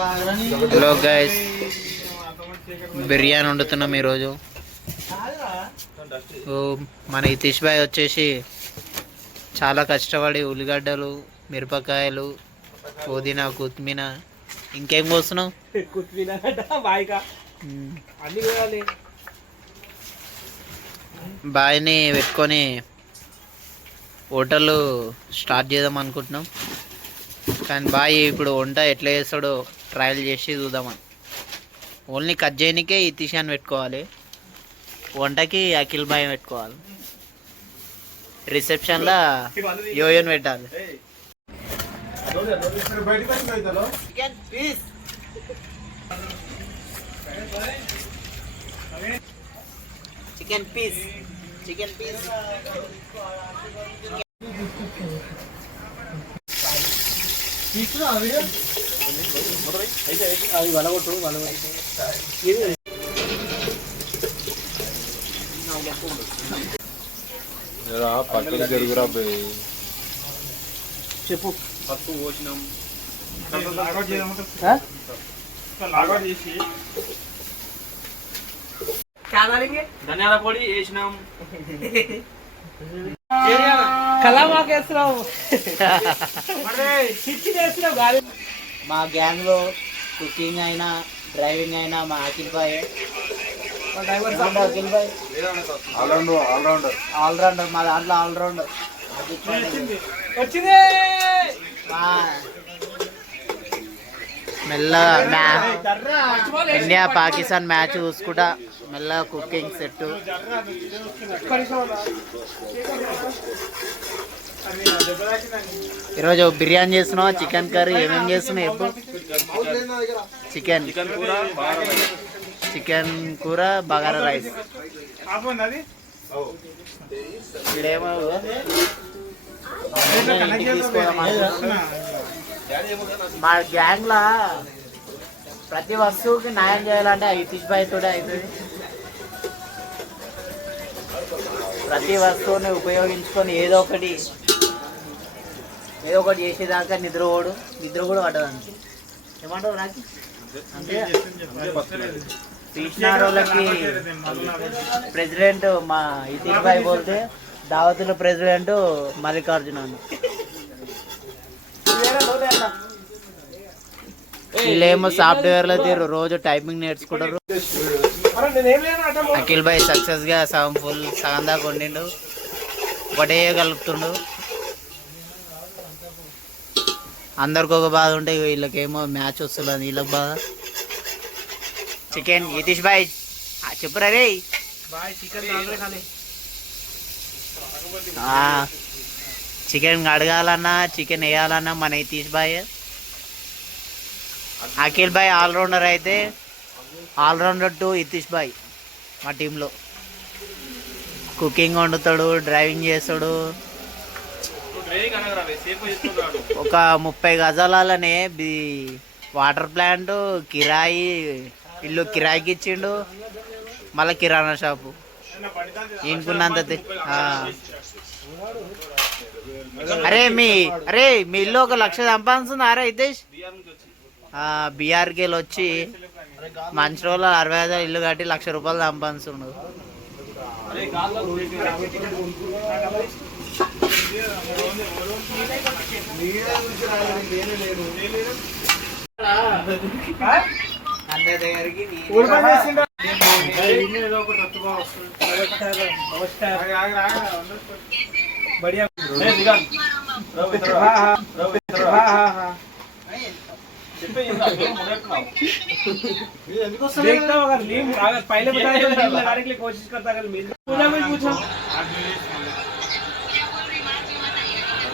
Hello guys biryani వండుతున్నాం ఈరోజు. మన ఇతీష్ bye వచ్చేసి చాలా కష్టపడి ఉల్లిగడ్డలు మిరపకాయలు పుదీనా కొత్తిమీర ఇంకేం కోస్తున్నావు? వేయాలి బాయ్ని పెట్టుకొని హోటల్ స్టార్ట్ చేద్దాం అనుకుంటున్నాం. కానీ బాయ్ ఇప్పుడు వంట ఎట్లా చేస్తాడో ట్రయల్ చేసి చూద్దామని. ఓన్లీ కట్ చేయనికే ఇతీషాన్ని పెట్టుకోవాలి. వంటకి అఖిల్ బాయ్ పెట్టుకోవాలి. రిసెప్షన్లో యోయోని పెట్టాలి. Chicken piece chicken piece piece అది వలగొట్టు వలగొట్టు పక్కన జరుగురా పోయి చెప్పు పప్పు పోసినాం ఆ? ధనియాల పొడి వేసినాం కలామాకు వేస్తున్నావు చిచ్చి వేస్తున్నావు గాలి మా గ్యాంగ్లో కుకింగ్ అయినా డ్రైవింగ్ అయినా మా Akhil bye Akhil bye allrounder మా దాంట్లో ఆల్రౌండర్ మెల్లగా మ్యా ఇండియా పాకిస్తాన్ మ్యాచ్ చూసుకుంటా మెల్లగా కుకింగ్ సెట్ ఈరోజు బిర్యానీ చేస్తున్నావు? Chicken curry? ఏమేమి చేస్తున్నావు ఎప్పుడు చికెన్. చికెన్ కూర బగారా రైస్. ఇక్కడేమో మా గ్యాంగ్ లా ప్రతి వస్తువుకి న్యాయం చేయాలంటే ఆ ఇతీష్ భాయ్ తోడే అవుతుంది ప్రతి వస్తువుని ఉపయోగించుకొని ఏదో ఒకటి ఏదో ఒకటి చేసేదాకా నిద్ర ఓడు నిద్ర కూడా పడ్డదానికి ఏమంటావు నాకు వాళ్ళకి ప్రెసిడెంట్ మా ఇతీష్ భాయ్ పోతే దావతుల ప్రెసిడెంట్ మల్లికార్జున అన్న. వీళ్ళేమో సాఫ్ట్వేర్లో తీరు రోజు టైపింగ్ నేర్చుకుంటారు. అఖిల్ భాయ్ సక్సెస్గా సగం ఫుల్ సగం దాకా వండిండు ఒకటే కలుపుతుండు. అందరికి ఒక బాధ ఉంటే వీళ్ళకేమో మ్యాచ్ వస్తుంది వీళ్ళకి బాధ. చికెన్ యతీష్ భాయ్. ఆ, చెప్పురా రే బాయ్ చికెన్ కడగాలన్నా చికెన్ వేయాలన్నా మన యతీష్ భాయ్. అఖిల్ భాయ్ ఆల్రౌండర్ అయితే ఆల్రౌండర్ టు యతీష్ భాయ్ మా టీంలో. కుకింగ్ వండుతాడు డ్రైవింగ్ చేస్తాడు. ఒక ముప్పై గజాలనే వాటర్ ప్లాంట్ కిరాయి ఇల్లు కిరాయికి ఇచ్చిండు మళ్ళీ కిరాణా షాపు. ఇంకున్నంత అరే మీ అరే మీ ఇల్లు ఒక లక్ష సంపాదించింది? అరే హితేష్. బీఆర్కేలు వచ్చి మంచి రోజులు అరవై ఐదు ఇల్లు కట్టి లక్ష రూపాయలు సంపాదిస్తుండు అందరి దగ్గరికి నీ- ఊరు పని చేసిండు बढ़िया ఏ దిగాన్ రవి हाँ हाँ రవి हाँ हाँ हाँ చెప్పే ఇంకా ఏం మొదలెట్టున్నావు देखता हूँ अगर नीम अगर पहले बताया तो नीम लगाने के लिए कोशिश करता अगर मिल पूजा में पूछो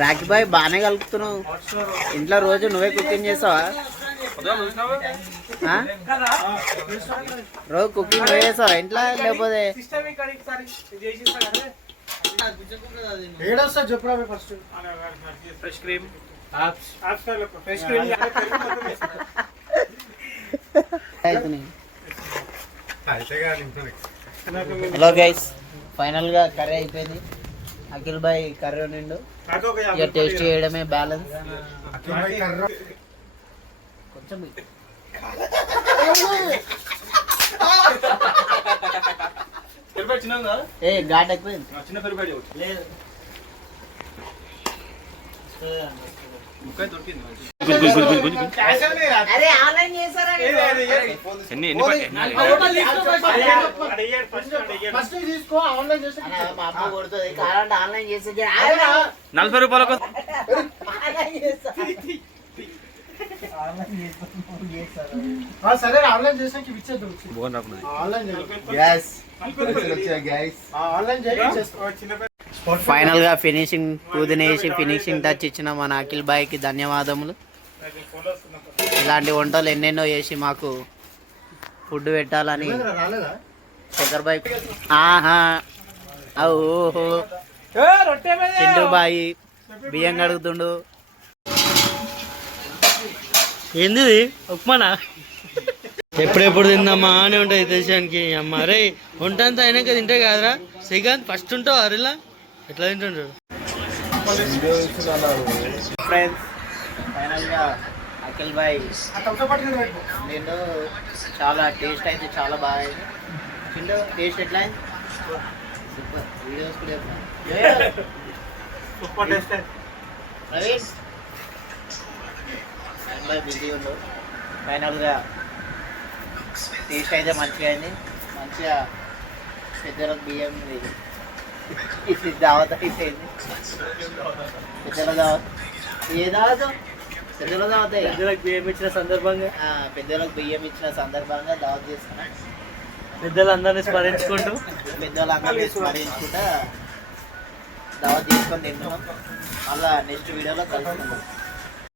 రాఖీ బాయ్ బాగానే కలుపుతున్నావు. ఇంట్లో రోజు నువ్వే కుకింగ్ చేసావా? రోజు కుకింగ్ చేస్తావా ఇంట్లో లేకపోతే? సిస్టమ్ ఇక్కడ ఒకసారి చేసిస్తా కదా ఏడొస్తా చెప్పురా first fresh cream fresh cream hello guys ఫైనల్గా కర్రీ అయిపోయింది. అఖిల్ బాయ్ కర్రీ నిండు. ఇక టేస్ట్ చేయడమే బ్యాలెన్స్ కొంచెం? ఏ ఘాట్ చిన్న. లేదు. దొరికింది ఎన్ని ఎన్ని నలభై సరే ఆన్లైన్ చేసాక ఇచ్చేద్దాం. ఆన్లైన్ ఇచ్చేస్తాం. ఫైనల్గా ఫినిషింగ్ పూదినేసి ఫినిషింగ్ టచ్ ఇచ్చిన మన అఖిల్ బాయ్కి ధన్యవాదములు. ఇలాంటి వంటలు ఎన్నెన్నో చేసి మాకు ఫుడ్ పెట్టాలని శంకర్ బాయ్ ఆహా. ఓహో. చింటూ బాయ్ బియ్యం కడుగుతుండు. ఏంది? ఉప్మానా? ఎప్పుడెప్పుడు తిందామా అని ఉంటుంది దేశానికి అమ్మ అరే వంట అంతా అయినాక తింటే కాదురా. శ్రీకాంత్ ఫస్ట్ ఉంటావు అరిలా ఎట్లా తింటుంటాడు ఫ్రెండ్స్ ఫైనల్గా అఖిల్ పెట్టుకో. నేను చాలా టేస్ట్ అయితే చాలా బాగా అయింది టేస్ట్ ఎట్లా అయింది సూపర్ వీడియోస్ కూడా. ప్రవీణ్ అబ్బాయి బిజీ ఉండు ఫైనల్గా టేస్ట్ అయితే మంచిగా అయింది మంచిగా పెద్దలకు బియ్యం ఇది. దావత్ అయిపోయింది పెద్దల దావత్. ఏ దావత్ పెద్దల దావత్ పెద్దలకు బియ్యం ఇచ్చిన సందర్భంగా. పెద్దలకు బియ్యం ఇచ్చిన సందర్భంగా దావత్ చేసుకున్నాం పెద్దలందరినీ స్మరించుకుంటూ. పెద్దలందరినీ స్మరించుకుంటా దావత్ చేసుకొని తింటున్నాం. మళ్ళా నెక్స్ట్ వీడియోలో కలుసుకుందాం.